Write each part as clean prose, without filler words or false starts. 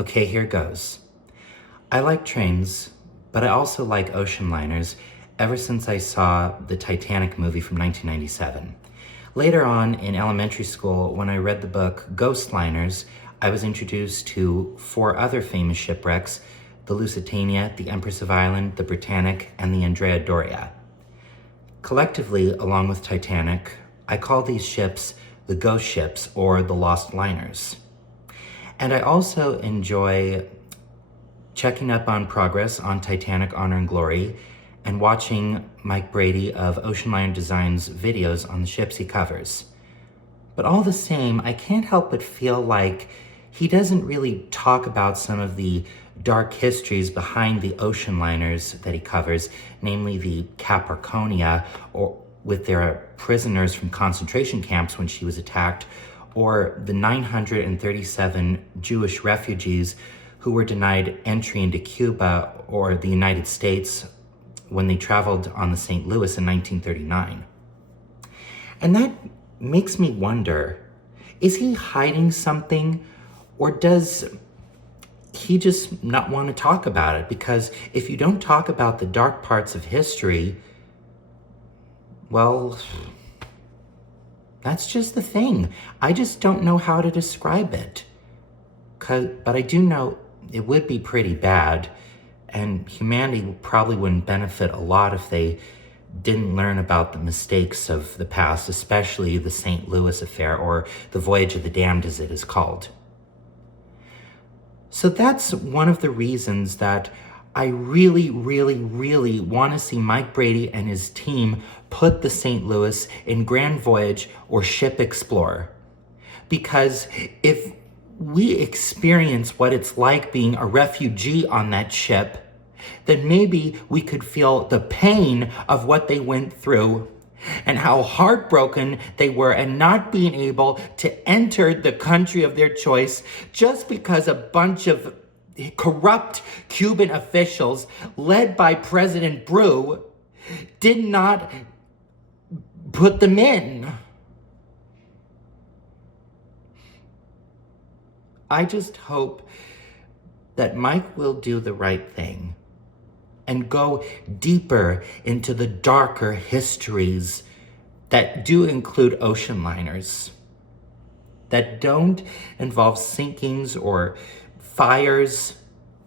Okay, here goes. I like trains, but I also like ocean liners ever since I saw the Titanic movie from 1997. Later on in elementary school, when I read the book Ghost Liners, I was introduced to 4 other famous shipwrecks: the Lusitania, the Empress of Ireland, the Britannic, and the Andrea Doria. Collectively, along with Titanic, I call these ships the ghost ships or the lost liners. And I also enjoy checking up on progress on Titanic Honor and Glory and watching Mike Brady of Oceanliner Designs videos on the ships he covers. But all the same, I can't help but feel like he doesn't really talk about some of the dark histories behind the ocean liners that he covers, namely the Capricornia, or with their prisoners from concentration camps when she was attacked, or the 937 Jewish refugees who were denied entry into Cuba or the United States when they traveled on the St. Louis in 1939. And that makes me wonder, is he hiding something, or does he just not want to talk about it? Because if you don't talk about the dark parts of history, well, that's just the thing. I just don't know how to describe it. But I do know it would be pretty bad, and humanity probably wouldn't benefit a lot if they didn't learn about the mistakes of the past, especially the St. Louis affair, or the Voyage of the Damned as it is called. So that's one of the reasons that I really, really, really want to see Mike Brady and his team put the St. Louis in Grand Voyage or Ship Explorer. Because if we experience what it's like being a refugee on that ship, then maybe we could feel the pain of what they went through and how heartbroken they were and not being able to enter the country of their choice just because a bunch of corrupt Cuban officials led by President Brew did not put them in. I just hope that Mike will do the right thing and go deeper into the darker histories that do include ocean liners, that don't involve sinkings or fires,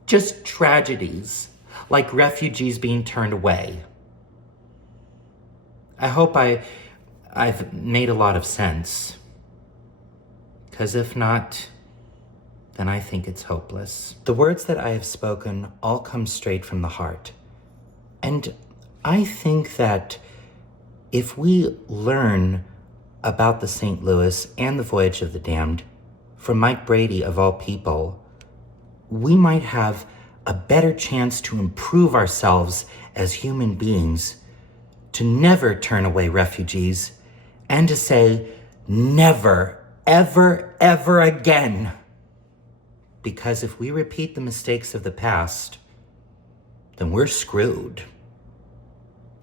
just tragedies like refugees being turned away. I hope I've made a lot of sense, because if not, then I think it's hopeless. The words that I have spoken all come straight from the heart. And I think that if we learn about the St. Louis and the Voyage of the Damned from Mike Brady of all people, we might have a better chance to improve ourselves as human beings, to never turn away refugees, and to say, never, ever, ever again. Because if we repeat the mistakes of the past, then we're screwed.